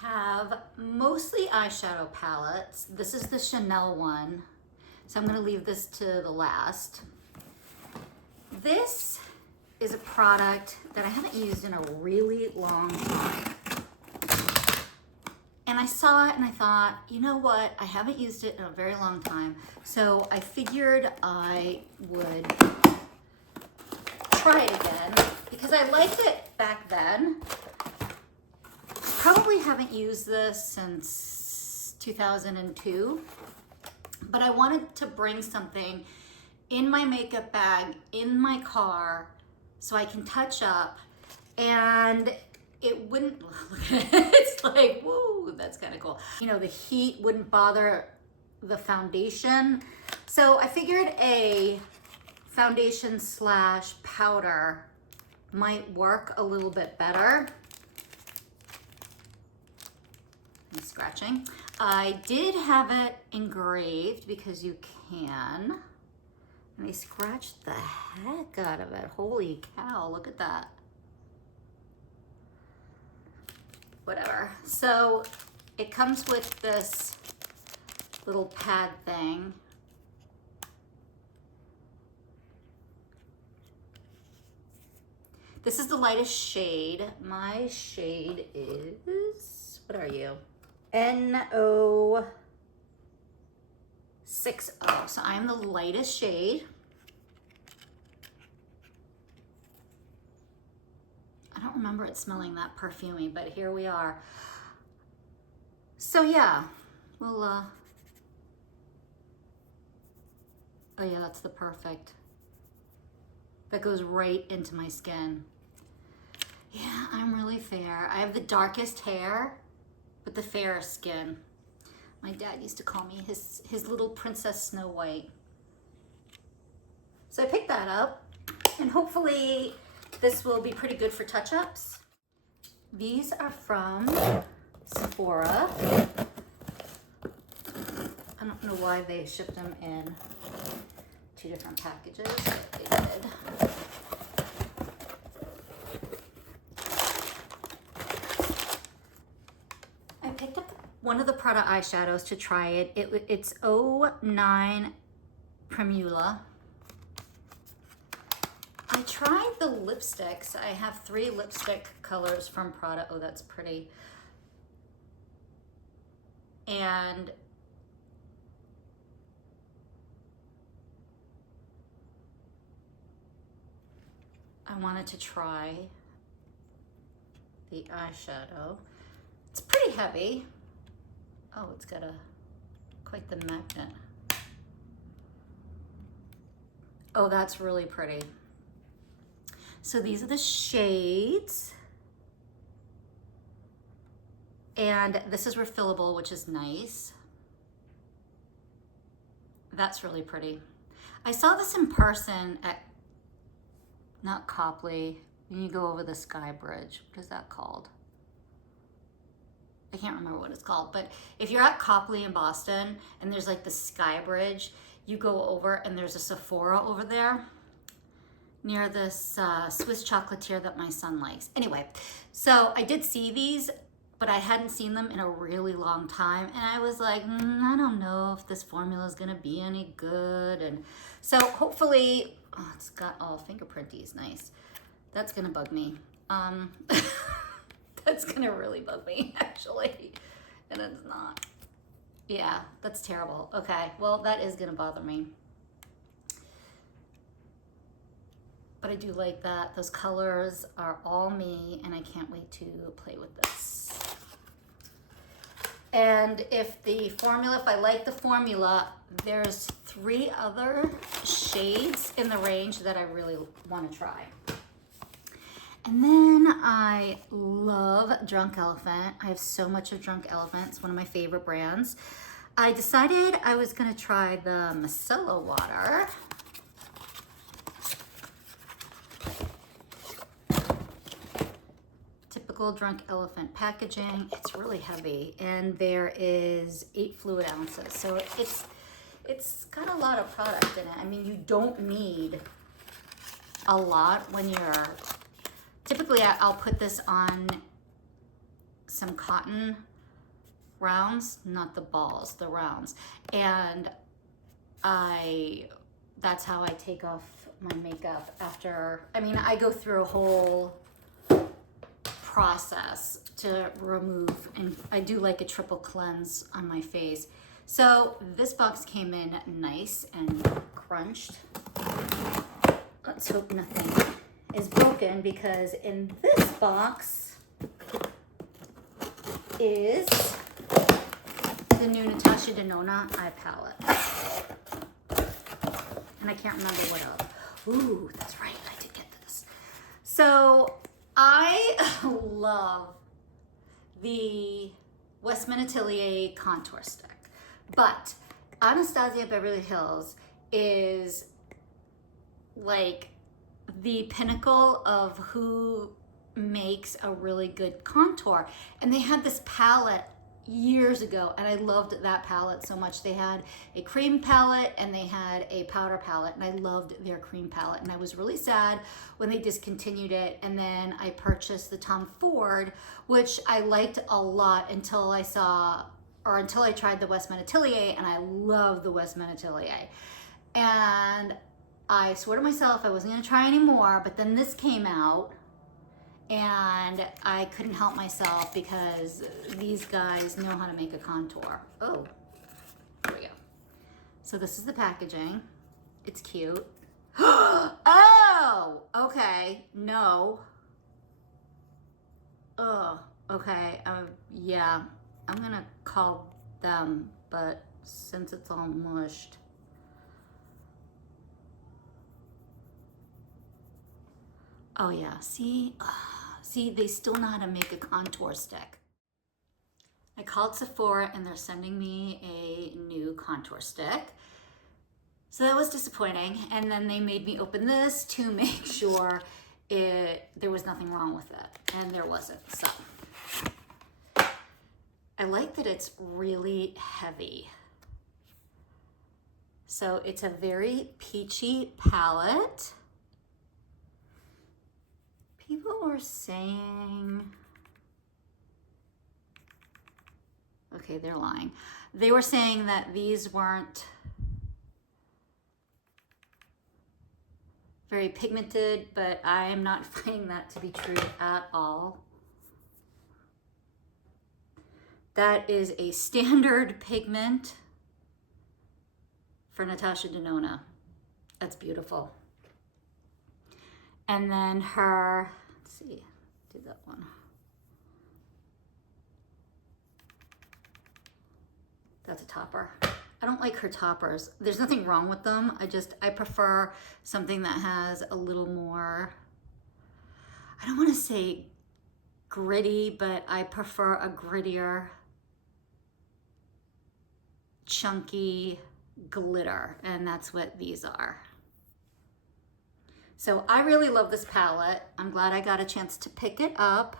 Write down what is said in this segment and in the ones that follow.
have mostly eyeshadow palettes. This is the Chanel one, so I'm gonna leave this to the last. This is a product that I haven't used in a really long time. And I saw it and I thought, you know what? I haven't used it in a very long time. So I figured I would try it again because I liked it back then. Probably haven't used this since 2002, but I wanted to bring something in my makeup bag, in my car, so I can touch up and it wouldn't, it's like, woo, that's kind of cool. You know, the heat wouldn't bother the foundation. So I figured a foundation slash powder might work a little bit better. I'm scratching. I did have it engraved because you can. And I scratched the heck out of it. Holy cow, look at that. Whatever. So it comes with this little pad thing. This is the lightest shade. My shade is, what are you? NO60. So I am the lightest shade. I don't remember it smelling that perfumey, but here we are. So yeah, we'll, oh yeah, that's the perfect. That goes right into my skin. Yeah, I'm really fair. I have the darkest hair, but the fairest skin. My dad used to call me his little Princess Snow White. So I picked that up, and hopefully this will be pretty good for touch-ups. These are from Sephora. I don't know why they shipped them in 2 different packages, but they did. I picked up one of the Prada eyeshadows to try it. It's 09 Primula. I tried the lipsticks. I have 3 lipstick colors from Prada. Oh, that's pretty. And I wanted to try the eyeshadow. It's pretty heavy. Oh, it's got quite the magnet. Oh, that's really pretty. So these are the shades. And this is refillable, which is nice. That's really pretty. I saw this in person at, not Copley, when you go over the Sky Bridge. What is that called? I can't remember what it's called, but if you're at Copley in Boston and there's like the Sky Bridge, you go over and there's a Sephora over there near this Swiss chocolatier that my son likes. Anyway, so I did see these, but I hadn't seen them in a really long time. And I was like, I don't know if this formula is gonna be any good. And so hopefully, oh, it's got all fingerprinties, nice. That's gonna bug me. That's gonna really bug me, actually. And it's not. Yeah, that's terrible. Okay, well, that is gonna bother me. But I do like that. Those colors are all me, and I can't wait to play with this. And if I like the formula, there's 3 other shades in the range that I really want to try. And then I love Drunk Elephant. I have so much of Drunk Elephant. It's one of my favorite brands. I decided I was gonna try the micellar water. Typical Drunk Elephant packaging. It's really heavy, and there is 8 fluid ounces. So it's got a lot of product in it. I mean, you don't need a lot when you're, typically I'll put this on some cotton rounds, not the balls, the rounds. And that's how I take off my makeup after, I mean, I go through a whole process to remove, and I do like a triple cleanse on my face. So this box came in nice and crunched. Let's hope nothing is broken, because in this box is the new Natasha Denona eye palette. And I can't remember what else. Ooh, that's right, I did get this. So I love the Westman Atelier contour stick, but Anastasia Beverly Hills is like the pinnacle of who makes a really good contour. And they had this palette years ago, and I loved that palette so much. They had a cream palette and they had a powder palette, and I loved their cream palette, and I was really sad when they discontinued it. And then I purchased the Tom Ford, which I liked a lot until I tried the Westman Atelier, and I love the Westman Atelier. And I swore to myself I wasn't gonna try anymore, but then this came out, and I couldn't help myself because these guys know how to make a contour. Oh, here we go. So this is the packaging. It's cute. Oh, okay, no. Oh, okay, yeah, I'm gonna call them, but since it's all mushed. Oh yeah, see? See, they still know how to make a contour stick. I called Sephora and they're sending me a new contour stick. So that was disappointing. And then they made me open this to make sure there was nothing wrong with it. And there wasn't, so. I like that it's really heavy. So it's a very peachy palette. People were saying, okay, they're lying. They were saying that these weren't very pigmented, but I'm not finding that to be true at all. That is a standard pigment for Natasha Denona. That's beautiful. And then her, let's see, do that one. That's a topper. I don't like her toppers. There's nothing wrong with them. I prefer something that has a little more, I don't want to say gritty, but I prefer a grittier, chunky glitter, and that's what these are. So I really love this palette. I'm glad I got a chance to pick it up,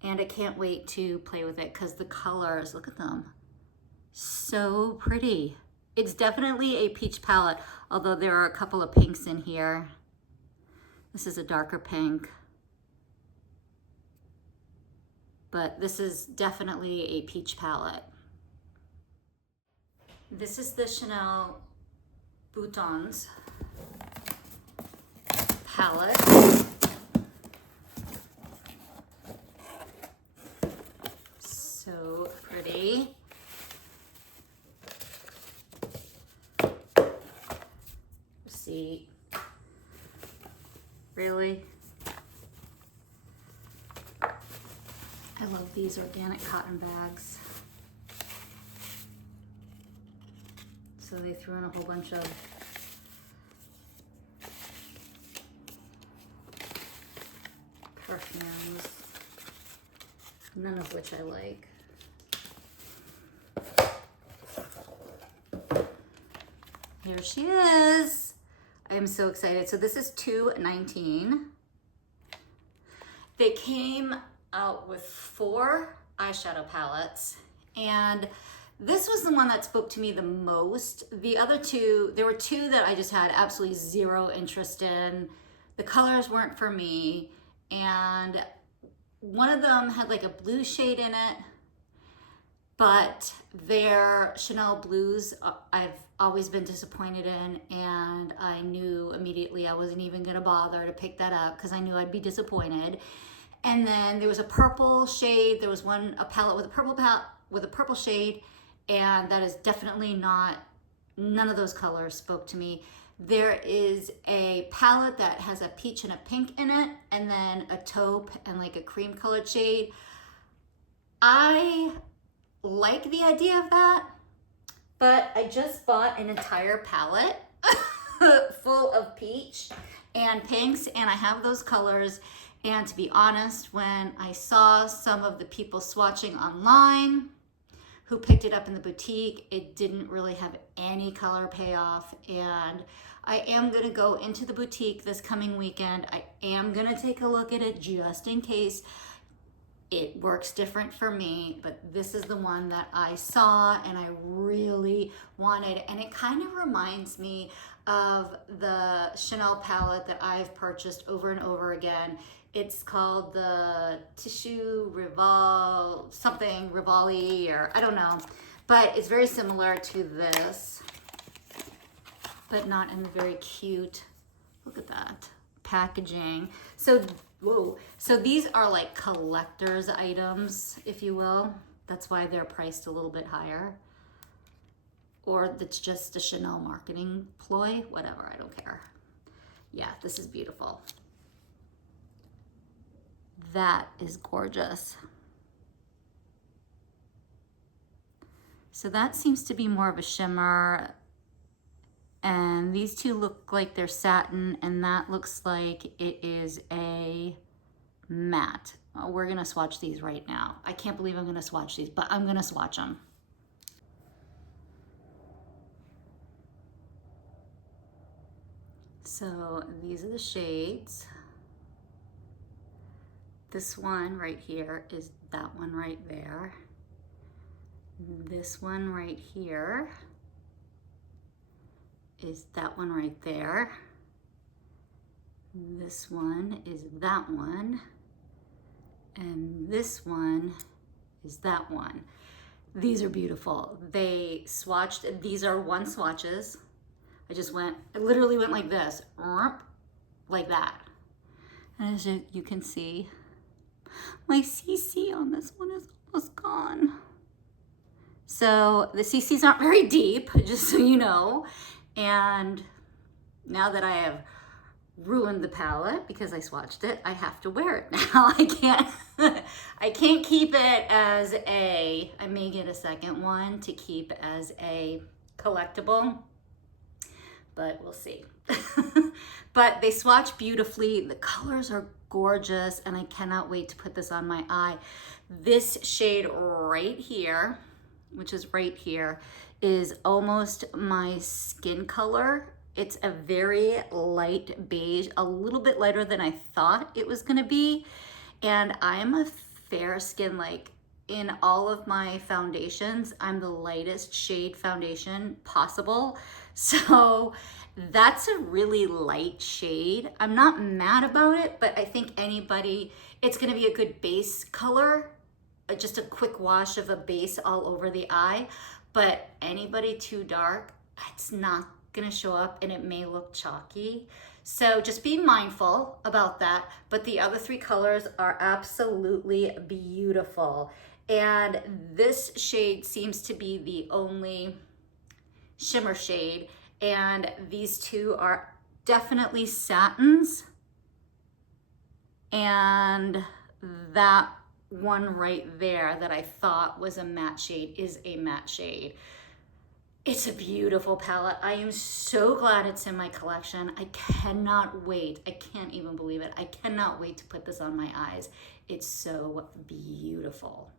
and I can't wait to play with it because the colors, look at them, so pretty. It's definitely a peach palette, although there are a couple of pinks in here. This is a darker pink, but this is definitely a peach palette. This is the Chanel Boutons palette. So pretty. See, really? I love these organic cotton bags. So they threw in a whole bunch of perfumes, none of which I like. Here she is. I am so excited. So this is $2.19. They came out with 4 eyeshadow palettes, and this was the one that spoke to me the most. The other two, there were 2 that I just had absolutely zero interest in. The colors weren't for me, and one of them had like a blue shade in it, but their Chanel blues I've always been disappointed in, and I knew immediately I wasn't even gonna bother to pick that up because I knew I'd be disappointed. And then there was a purple shade. There was a palette with a purple shade, and that is definitely not, none of those colors spoke to me. There is a palette that has a peach and a pink in it, and then a taupe and like a cream colored shade. I like the idea of that, but I just bought an entire palette full of peach and pinks, and I have those colors. And to be honest, when I saw some of the people swatching online who picked it up in the boutique, it didn't really have any color payoff. And I am gonna go into the boutique this coming weekend. I am gonna take a look at it just in case it works different for me, but this is the one that I saw and I really wanted. And it kind of reminds me of the Chanel palette that I've purchased over and over again. It's called the Tissue Rivali, or I don't know, but it's very similar to this, but not in the very cute, look at that, packaging. So, whoa, so these are like collector's items, if you will. That's why they're priced a little bit higher. Or it's just a Chanel marketing ploy, whatever, I don't care. Yeah, this is beautiful. That is gorgeous. So that seems to be more of a shimmer. And these two look like they're satin, and that looks like it is a matte. We're gonna swatch these right now. I can't believe I'm gonna swatch these, but I'm gonna swatch them. So these are the shades. This one right here is that one right there. This one right here is that one right there. This one is that one. And this one is that one. These are beautiful. They swatched, these are one swatches. I literally went like this, like that. And as you can see, my CC on this one is almost gone. So the CC's not very deep, just so you know. And now that I have ruined the palette because I swatched it, I have to wear it now. I can't keep it as I may get a second one to keep as a collectible, but we'll see. But they swatch beautifully. The colors are gorgeous, and I cannot wait to put this on my eye. This shade right here, which is right here, is almost my skin color. It's a very light beige, a little bit lighter than I thought it was gonna be. And I am a fair skin, like in all of my foundations, I'm the lightest shade foundation possible. So that's a really light shade. I'm not mad about it, but I think it's gonna be a good base color, just a quick wash of a base all over the eye. But anybody too dark, it's not gonna show up and it may look chalky. So just be mindful about that. But the other three colors are absolutely beautiful. And this shade seems to be the only shimmer shade. And these two are definitely satins. And that one right there that I thought was a matte shade is a matte shade. It's a beautiful palette. I am so glad it's in my collection. I cannot wait. I can't even believe it. I cannot wait to put this on my eyes. It's so beautiful.